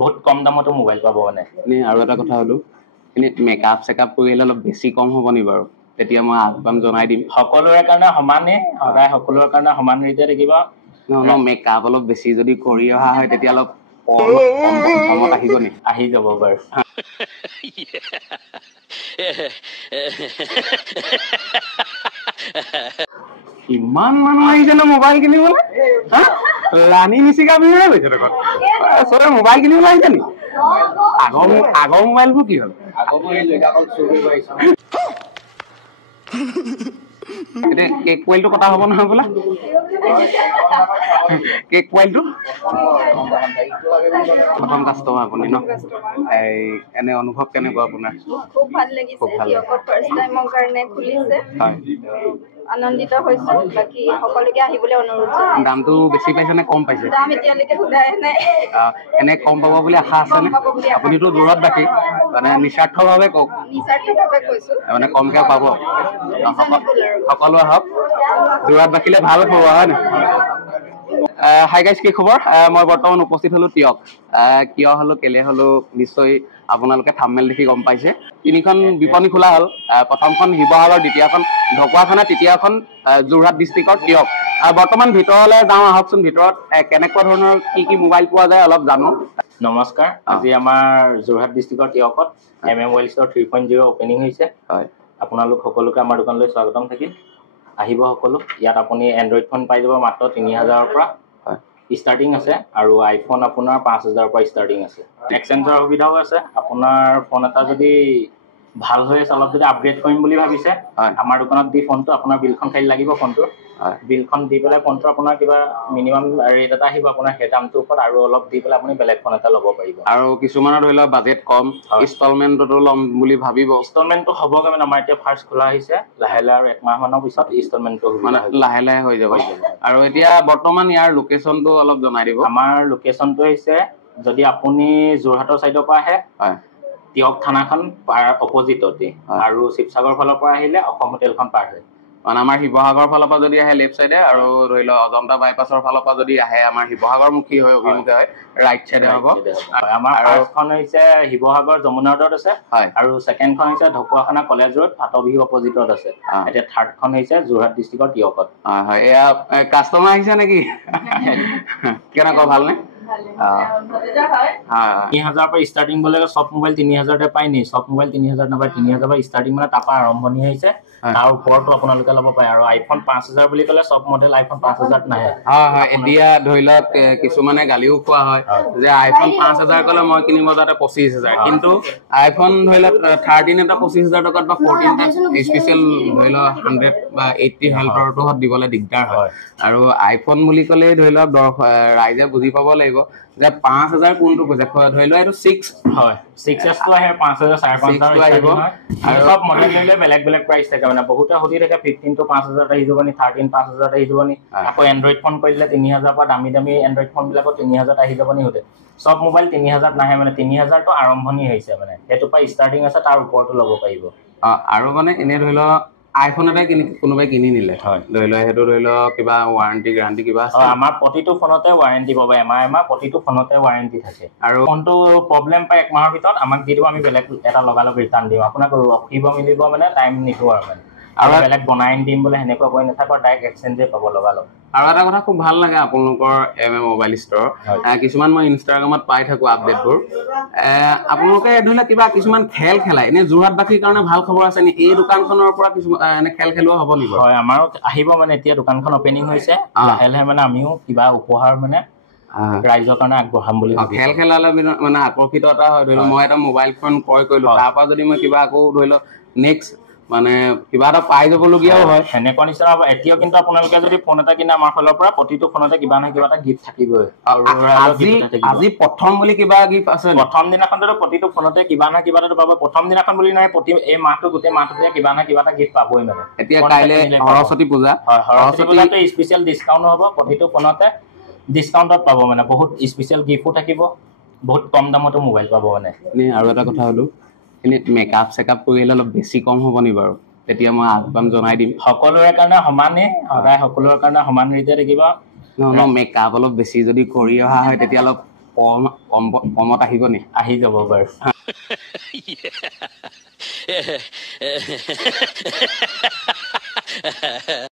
বহুত কম দামতো মোবাইল পাব মানে আৰু এটা কথা হলো এনে মেকআপ চেকআপ কৰিলে অলপ বেছি কম হ'ব নি বাৰু তেতিয়া মই আগবান জনাই দিম সকলোৰে কাৰণে সমানে সদায় সকলোৰে কাৰণে সমান ৰীতে থাকিব মেকআপ অলপ বেছি যদি কৰি অহা হয় তেতিয়া অলপ কমত আহিব নি আহি যাব বাৰু ইমান মানুহ আহিছে ন মোবাইল কিনিবলৈ লানি নিচিকা বিহুৱে গৈছে দেখোন চবে মোবাইল কিনিবলৈ আহিছে নি আগৰ মোবাইলবোৰ কি হ'ল এতিয়া কেক কোৱালিটো কথা হ'ব নহয় বোলা কেক কোৱালিটো প্ৰথম কাষ্টমাৰ আপুনি ন এনে অনুভৱ কেনেকুৱা আপোনাৰ খুব ভাল লাগিছে কিয়কত ফাৰ্ষ্ট টাইমৰ কাৰণে খুলিছে আনন্দিত হৈছো বাকি সকলোকে আহিবলৈ অনুৰোধ জনাইছো দামটো বেছি পাইছে নে কম পাইছে দাম এতিয়ালৈকে সোধাই নাই এনে কম পাব বুলি আশা আছে নে আপুনিতো দূৰত বাকী মানে নিস্বাৰ্থভাৱে কওক নিস্বাৰ্থভাৱে কৈছো মানে কমকে পাব সকলো আহক দূৰত বাকিলে ভাল হ'ব হয় নে হাই গাইজ কি খবৰ মই বৰ্তমান উপস্থিত হলো তিয়ক কিয় হলো কেলে হলো নিশ্চয় আপোনালোকে থাম্বনেল দেখি গম পাইছে তিনিখন বিপণী খোলা হ'ল প্ৰথমখন শিৱসাগৰ দ্বিতীয়খন ঢকুৱাখানা তৃতীয়খন যোৰহাট ডিষ্ট্ৰিক্টৰ তিয়ক বৰ্তমান ভিতৰলৈ যাওঁ আহকচোন ভিতৰত কেনেকুৱা ধৰণৰ কি মোবাইল পোৱা যায় অলপ জানো নমস্কাৰ আজি আমাৰ যোৰহাট ডিষ্ট্ৰিক্টৰ তিয়কত মোবাইল ষ্ট'ৰ 3.0 অপেনিং হৈছে হয় আপোনালোক সকলোকে আমাৰ দোকানলৈ স্বাগতম থাকিল আহিব সকলো ইয়াত আপুনি এণ্ড্ৰইড ফোন পাই যাব মাত্ৰ 3000ৰ পৰা ষ্টাৰ্টিং আছে আৰু আইফোন আপোনাৰ 5000ৰ পৰা ষ্টাৰ্টিং আছে এক্সচেঞ্জৰ সুবিধাও আছে আপোনাৰ ফোন এটা যদি ভাল হৈ আছে অলপ যদি আপগ্ৰেড কৰিম বুলি ভাবিছে আমাৰ দোকানত দি ফোনটো আপোনাৰ বিলখন খালি লাগিব ফোনটোৰ বিলখন দি পেলাই ফোনটো আপোনাৰ কিবা মিনিমাম ৰেট এটা আহিব আপোনাৰ সেই দামটোৰ ওপৰত আৰু অলপ দি পেলাই আপুনি বেলেগ ফোন এটা ল'ব পাৰিব আৰু কিছুমানৰ ধৰি লওক বাজেট কম ইনষ্টলমেণ্টতো ল'ম বুলি ভাবিব ইনষ্টলমেণ্টটো হ'বগৈ মানে আমাৰ এতিয়া ফাৰ্ষ্ট খোলা হৈছে লাহে লাহে আৰু একমাহ মানৰ পিছত ইনষ্টলমেণ্টটো মানে লাহে লাহে হৈ যাব আৰু এতিয়া বৰ্তমান ইয়াৰ লোকেশ্যনটো অলপ জনাই দিব আমাৰ লোকেশ্যনটো হৈছে যদি আপুনি যোৰহাটৰ চাইডৰ পৰা আহে তিয়ক থানাখন অপজিটতে আৰু শিৱসাগৰ ফালৰ পৰা আহিলে অসম হোটেলখন পাৰ হয় মানে আমাৰ শিৱসাগৰ ফালৰ পৰা যদি আহে লেফ্ট চাইডে আৰু ধৰি লওক অজন্তা বাইপাছৰ ফালৰ পৰা যদি আহে আমাৰ শিৱসাগৰমুখী হৈ অভিমুখে হয় ৰাইট চাইডে হ'ব আমাৰ ফাৰ্ষ্টখন হৈছে শিৱসাগৰ যমুনা ৰোডত আছে আৰু ছেকেণ্ডখন হৈছে ঢকুৱাখানা কলেজ ৰোড ফাটবিহু অপজিটত আছে এতিয়া থাৰ্ডখন হৈছে যোৰহাট ডিষ্ট্ৰিক্টৰ তিয়কত হয় এয়া কাষ্টমাৰ আহিছে নেকি কেনেকুৱা ভালনে 3000 পৰা ষ্টাৰ্টিং গ'লে চব মোবাইল 3000তে পায় নি চব মোবাইল 3000 নাপায় 3000 পৰা ষ্টাৰ্টিং মানে তাৰপৰা আৰম্ভণি হৈছে তাৰ ওপৰতো আপোনালোকে ল'ব পাৰে আৰু আইফোন 5000 বুলি ক'লে চব মডেল আইফোন 5000 নাহে হয় এতিয়া ধৰি লওক কিছুমানে গালিও খোৱা হয় যে আইফোন 5000 ক'লে মই কিনিব যাতে 25000 কিন্তু আইফোন ধৰি লওক 13 এটা 25000 টকাত বা 14 এটা স্পেচিয়েল ধৰি লওক 100 বা 80 হেল্থৰটো দিবলৈ দিগদাৰ হয় আৰু আইফোন বুলি ক'লে ধৰি লওক ৰাইজে বুজি পাব লাগিব যে 5000 কোনটো কৈছে ধৰি লওক এইটো 6 হয় 6s টো আহে 5000 5500 আহিব আৰু সব মডেল লৈ বেলেগ বেলেগ প্ৰাইস থাকে মানে বহুতে হদি থাকে 15 to 5000 আহি যাবনি 13 5000 আহি যাবনি আকৌ এন্ড্ৰইড ফোন কৰিলে 3000 পৰা দামী দামী এন্ড্ৰইড ফোন বিলাকত 3000 আহি যাবনি হতে সব মোবাইল 3000 নাহে মানে 3000 তো আৰম্ভণি হৈছে মানে হেতু পা ষ্টাৰ্টিং আছে তাৰ ওপৰটো ল'ব পাৰিব আৰু মানে এনে ধৰি লওক আইফোন এটা কোনোবাই কিনি নিলে হয় ধৰি লওক হেতু ধৰি লওক কিবা ওয়াৰেন্টি গ্যাৰান্টি কিবা আছে আমাৰ প্ৰতিটো ফোনতে ওয়াৰেন্টি পাব এমাহ প্ৰতিটো ফোনতে ওয়াৰেন্টি থাকে আৰু ফোনটো প্ৰবলেম পায় এক মাহৰ ভিতৰত আমাক দি দিব আমি বেলেগ এটা লগালগ ৰিটাৰ্ণ দিম আপোনাক ৰখিব মিলিব মানে টাইম নিদো আৰু মানে আৰু বেলেগ বনাই দিম বলে হেনেকুৱা কৈ নাথাক ডাইৰেক্ট এক্সচেঞ্জে পাব লগালগ আৰু এটা কথা খুব ভাল লাগে আপোনালোকৰ মোবাইল ষ্টৰ কিছুমান মই ইনষ্টাগ্ৰামত পাই থাকো আপডেটবোৰ আপোনালোকে ধৰিলে কিবা কিছুমান খেল খেলাই এনে যোৰহাটবাসীৰ কাৰণে ভাল খবৰ আছে নি এই দোকানখনৰ পৰা কিছুমান এনে খেল খেলোৱা হ'ব নি হয় আমাৰো আহিব মানে এতিয়া দোকানখন অপেনিং হৈছে লাহে মানে আমিও কিবা উপহাৰ মানে ৰাইজৰ কাৰণে আগবঢ়াম বুলি খেল খেলালে মানে আকৰ্ষিত এটা হয় ধৰি মই এটা মোবাইল ফোন ক্ৰয় কৰিলো তাৰ পৰা যদি মই কিবা আকৌ ধৰি লওক নেক্সট মানে কিবা এটা পাই যাবলগীয়াও হয় হেনেকুৱা নিচিনা এতিয়াও কিন্তু আপোনালোকে যদি ফোন এটা কিনে আমাৰ ফালৰ পৰা প্ৰতিটো ফোনতে কিবা না কিবা এটা গিফ্ট থাকিবই আজি প্ৰথম বুলি কিবা গিফ্ট আছে প্ৰথম দিনাখনতো প্ৰতিটো ফোনতে কিবা না কিবা এটা পাব প্ৰথম দিনাখন বুলি নহয় প্ৰতি এই মাহটো গোটেই মাহটোতে কিবা না কিবা এটা গিফ্ট পাবই মানে এতিয়া কাইলে সৰস্বতী পূজা হয় সৰস্বতী পূজাতে স্পেশাল ডিসকাউন্ট হ'ব প্ৰতিটো ফোনতে ডিসকাউন্টত পাব মানে বহুত স্পেশাল গিফ্টও থাকিব বহুত কম দামতো মোবাইল পাব মানে আৰু এটা কথা হলো এনে মেকআপ চেকআপ কৰিলে অলপ বেছি কম হ'ব নি বাৰু তেতিয়া মই আগবান জনাই দিম সকলোৰে কাৰণে সমানে সদায় সকলোৰে কাৰণে সমান ৰীতে থাকিব মেকআপ অলপ বেছি যদি কৰি অহা হয় তেতিয়া অলপ কমত আহিব নি আহি যাব বাৰু